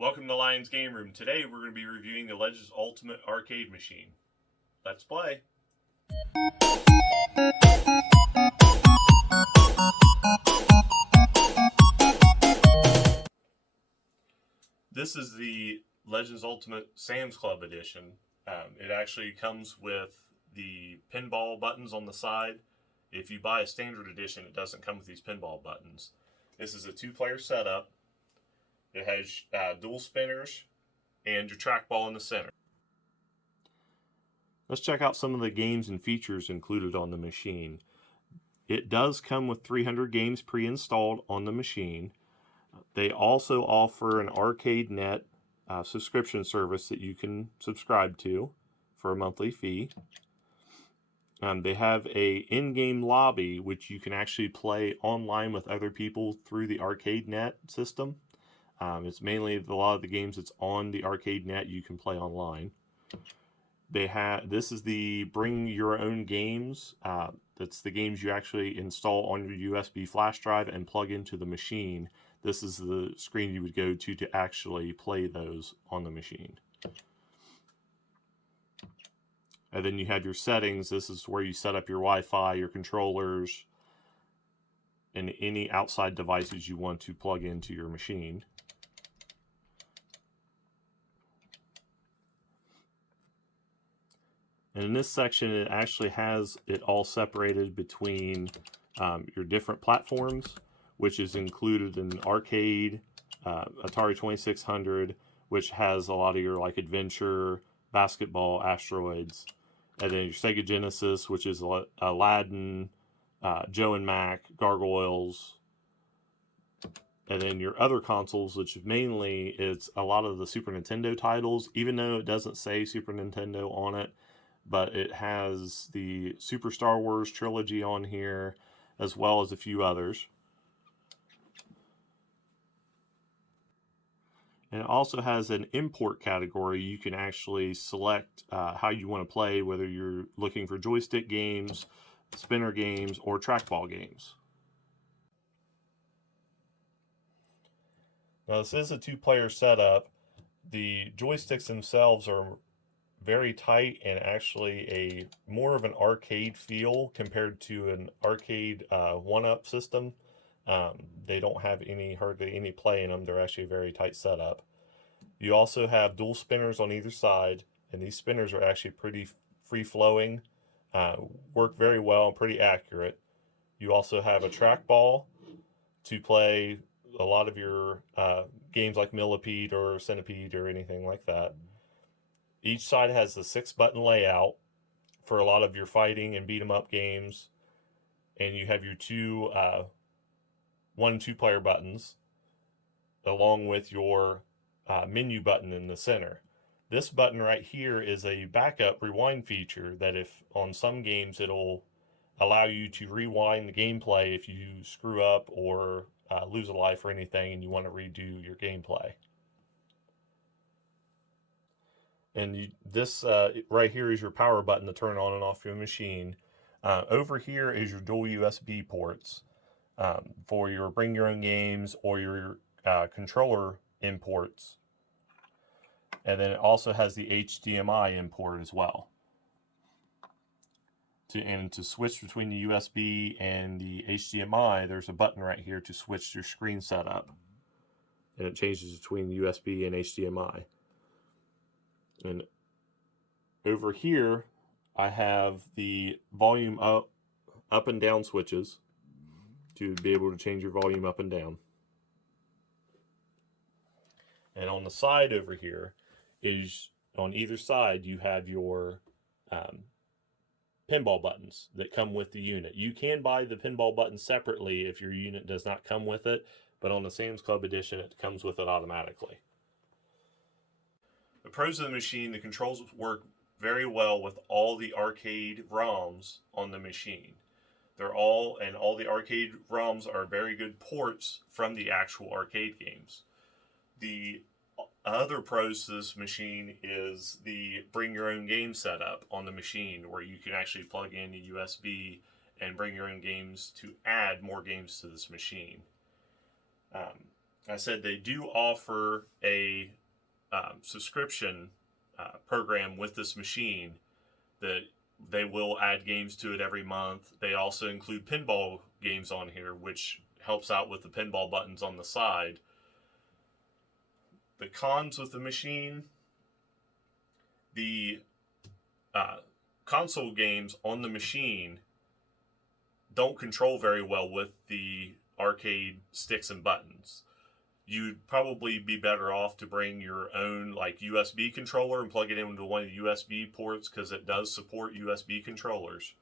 Welcome to Lions Game Room. Today we're going to be reviewing the Legends Ultimate Arcade Machine. Let's play. This is the Legends Ultimate Sam's Club Edition. It actually comes with the pinball buttons on the side. If you buy a standard edition, it doesn't come with these pinball buttons. This is a two-player setup. It has dual spinners and your trackball in the center. Let's check out some of the games and features included on the machine. It does come with 300 games pre-installed on the machine. They also offer an ArcadeNet subscription service that you can subscribe to for a monthly fee. They have a in-game lobby which you can actually play online with other people through the ArcadeNet system. It's mainly a lot of the games that's on the ArcadeNet you can play online. This is the bring your own games. That's the games you actually install on your USB flash drive and plug into the machine. This is the screen you would go to actually play those on the machine. And then you have your settings. This is where you set up your Wi-Fi, your controllers, and any outside devices you want to plug into your machine. And in this section, it actually has it all separated between your different platforms, which is included in arcade, Atari 2600, which has a lot of your like adventure, basketball, asteroids, and then your Sega Genesis, which is Aladdin, Joe and Mac, Gargoyles, and then your other consoles, which mainly it's a lot of the Super Nintendo titles, even though it doesn't say Super Nintendo on it, but it has the Super Star Wars trilogy on here, as well as a few others. And it also has an import category. You can actually select how you want to play, whether you're looking for joystick games, spinner games, or trackball games. Now this is a two-player setup. The joysticks themselves are very tight and actually a more of an arcade feel compared to an arcade one-up system. They don't have hardly any play in them. They're actually a very tight setup. You also have dual spinners on either side, and these spinners are actually pretty free-flowing, work very well and pretty accurate. You also have a trackball to play a lot of your games like Millipede or Centipede or anything like that. Each side has a 6-button layout for a lot of your fighting and beat 'em up games, and you have your two 1 and 2 player buttons along with your menu button in the center. This button right here is a backup rewind feature that if on some games it'll allow you to rewind the gameplay if you screw up or lose a life or anything and you want to redo your gameplay. And this right here is your power button to turn on and off your machine. Over here is your dual USB ports for your bring your own games or your controller imports. And then it also has the HDMI import as well. To switch between the USB and the HDMI, there's a button right here to switch your screen setup. And it changes between USB and HDMI. And over here, I have the volume up and down switches to be able to change your volume up and down. And on the side over here is, on either side, you have your pinball buttons that come with the unit. You can buy the pinball buttons separately if your unit does not come with it, but on the Sam's Club edition, it comes with it automatically. The pros of the machine, the controls work very well with all the arcade ROMs on the machine. All the arcade ROMs are very good ports from the actual arcade games. The other pros to this machine is the bring your own game setup on the machine, where you can actually plug in a USB and bring your own games to add more games to this machine. I said they do offer a subscription program with this machine that they will add games to it every month. They also include pinball games on here, which helps out with the pinball buttons on the side. The cons with the machine, the console games on the machine don't control very well with the arcade sticks and buttons. You'd probably be better off to bring your own like USB controller and plug it into one of the USB ports, because it does support USB controllers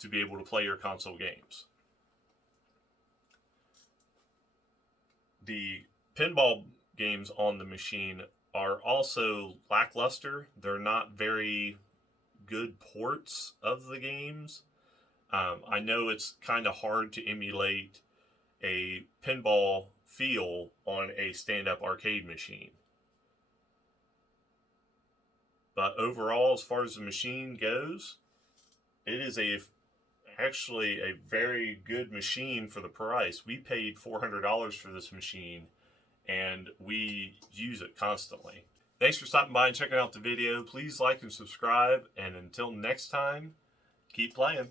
to be able to play your console games. The pinball games on the machine are also lackluster. They're not very good ports of the games. I know it's kind of hard to emulate a pinball feel on a stand-up arcade machine. But overall, as far as the machine goes, it is actually a very good machine for the price. We paid $400 for this machine, and we use it constantly. Thanks for stopping by and checking out the video. Please like and subscribe, and until next time, keep playing.